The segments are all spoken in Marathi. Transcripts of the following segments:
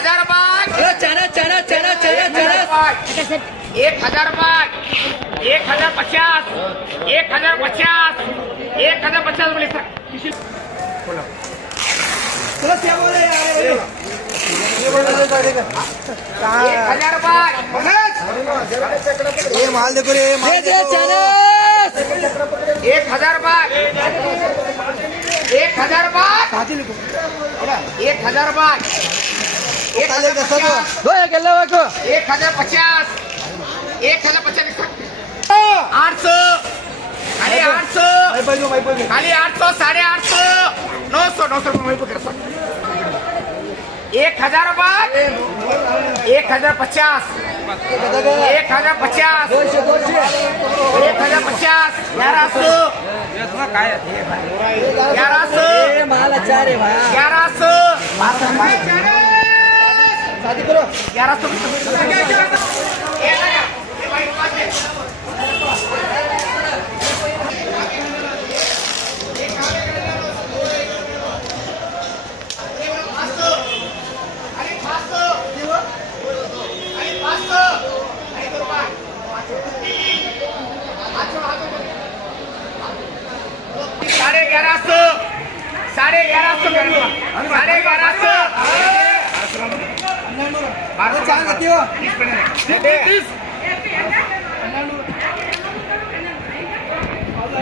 1000 बाग, चना चना चना चना चना 1000 बाग, 1050, 1050, 1050 बोले सर. चलो क्या बोले यार 1000 बाग, ये माल देखो रे माल देखो 1000 बाग, 1000 बाग, 1000 बाग, 1050, 1050, 1050 800, खाली 800, खाली 800, 850, 900, 900 रुपये कर सकते. 1000 बाग, 1050, 1050, 1050, 1100, 1100, माल अच्छा रे भाई 1100, शादी करो 1100. साढ़े 1100,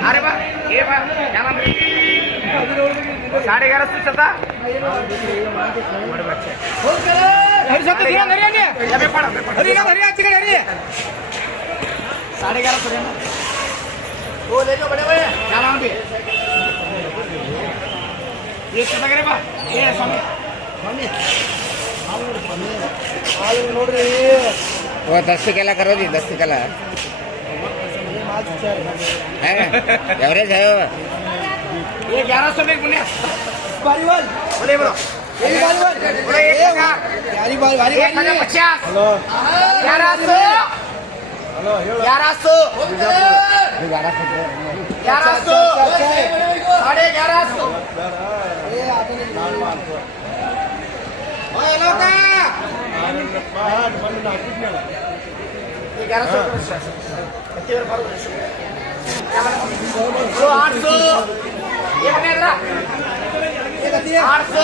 अरे बा ये बा क्या नाम है 1150 चलता हरी सत्य दिया नरिया ने या पे पड़ा हरी ना हरी चिकन हरी 1150 वो ले जाओ बड़े भैया क्या नाम है ये कितना करे बा ये स्वामी ನೋಡ್ರಿ वो 10 केला करो जी 10 केला है एवरेज है वो ये 1100 में पुण्य बारीवाल बोले बोलो ये बारीवाल बोले यारी बारी बारी 1050 1100 1100 साढ़े 1100 हेलो का 800 ये बने रहा 800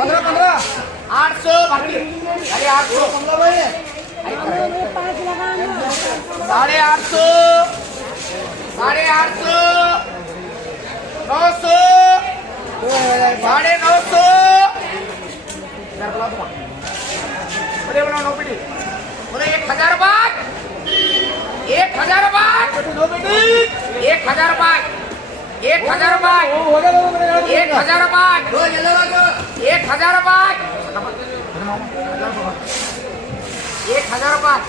15 800 बाकी अरे 800 साढ़े 800 900 साढ़े 900 बोले बोलो नो पीटी बोले 1000 बाग 1000 बाग 1000 बाग 1000 बाग 1000 बाग 1000 बाग 1000 बाग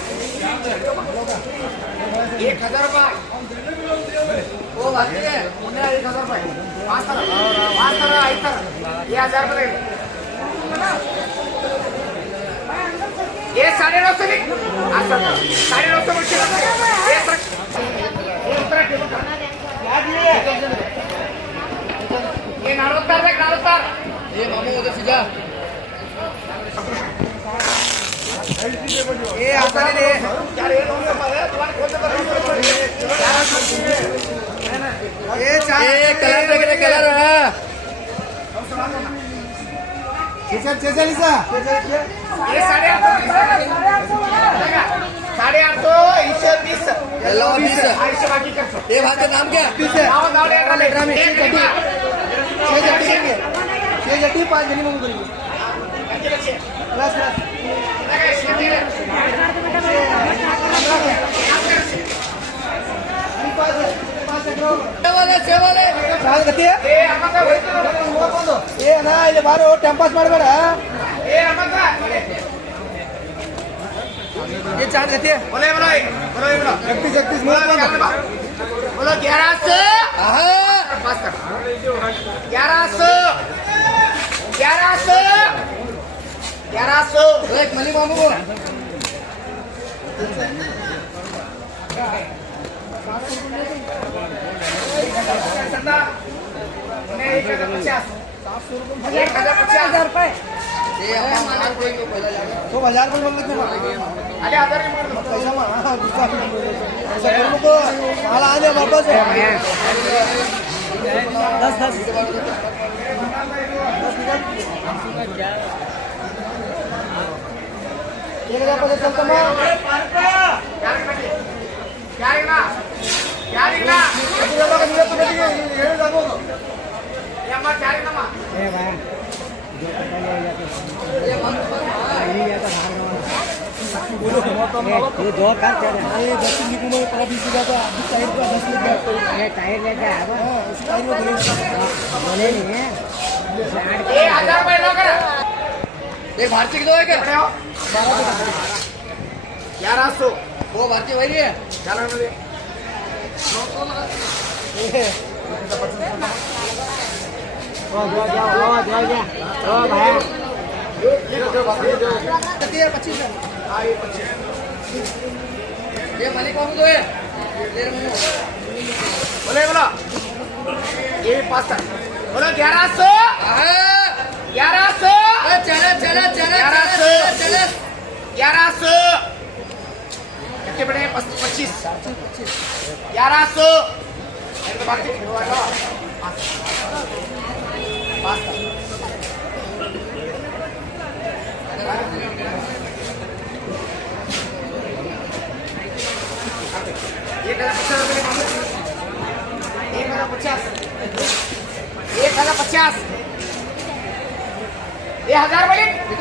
1000 बाग वो बाकी है उन्हें 1000 रुपये 5 तरह 5 तरह ये 1000 रुपये ये 950 भी 950 मुश्किल ये 40 ये मामू उधर से जा ये आसानी रे ये कलर वगैरह कलर है चेचल लिसा ये 850 इससे 20 हेलो 20 ऐसे बाकी कर सकते ये भाई का नाम क्या 20 आओ दाव ले में 6 जटी 5 जनी मंगू करेंगे क्लास ಸೇವಾಲೆ ಗತಿ ಏನ ಇಲ್ಲಿ ಬಾರೋ ಟೈಮ್ ಪಾಸ್ ಮಾಡಬೇಡ ये चांद गति है बोले बोलो बोलो बोलो 31 बोलो 1100 पास कर 1100 एक मनी मामू को ₹1050 तो 1000 पण बोलत नाही अरे 1000 की मार पैसा मला गुस्सा ऐसा करू नको मला आले वापस 10 10 10 चलतं मग ये जो कार चल रहा है 10 लिखूं मैं पड़ा 20 का था टायर का 10 लिखा ये टायर लेके आया वो टायर में बोले नहीं है 1000 रुपये लो कर ये भारतीय किलो है क्या 1100 वो भारतीय वही है चलो मुझे ये मालिक बाबू तो है बोले बोलो ये पास्ता बोलो 1100 1100 चला चला चला 1100 कितने बड़े 25 1100 पास्ता एक 1050 ये 1000 बोले ये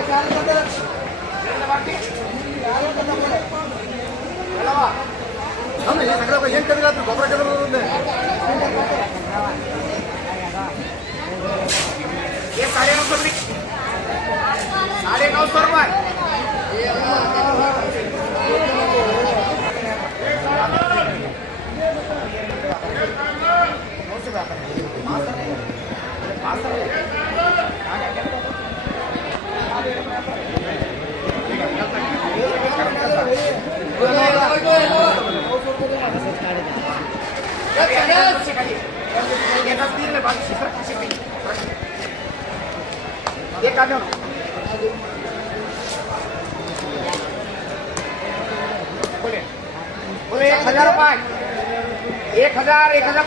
950 रुपये ये काम बोले 1000 रुपये 1000 1050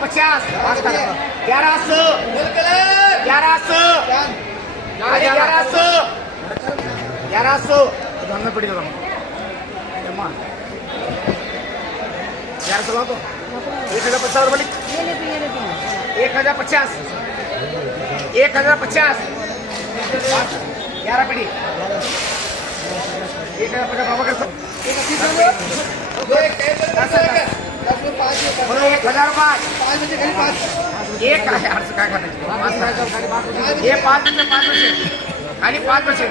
1100 में पड़ी तो 1100 ला तो 1050 रुपये 1050 11 पड़ी 1050 बाबा कर सकते 1000 रुपये 5 बजे खाली 5 एक काय करणार ये 5 बजे खाली 5 बजे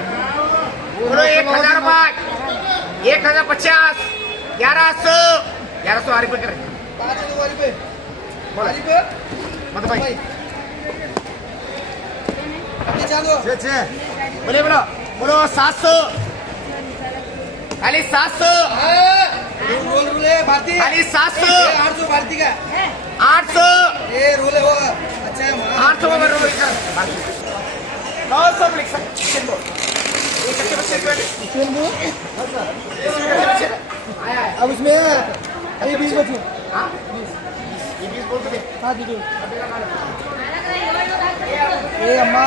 बोलो 1000 रुपये 1050 1100 रुपये कर 5 रुपये बोला मत भाई किती चालू बोले बोलो 700 खाली 700 रोल रोले भारतीय खाली 700 800 भारतीय का 800 ये रोल है वो अच्छा है 800 में रोल कर 900 लिख सकते अब उसमें अभी 20 बची हाँ ये 20 बोल तो हाँ दीदी ये अम्मा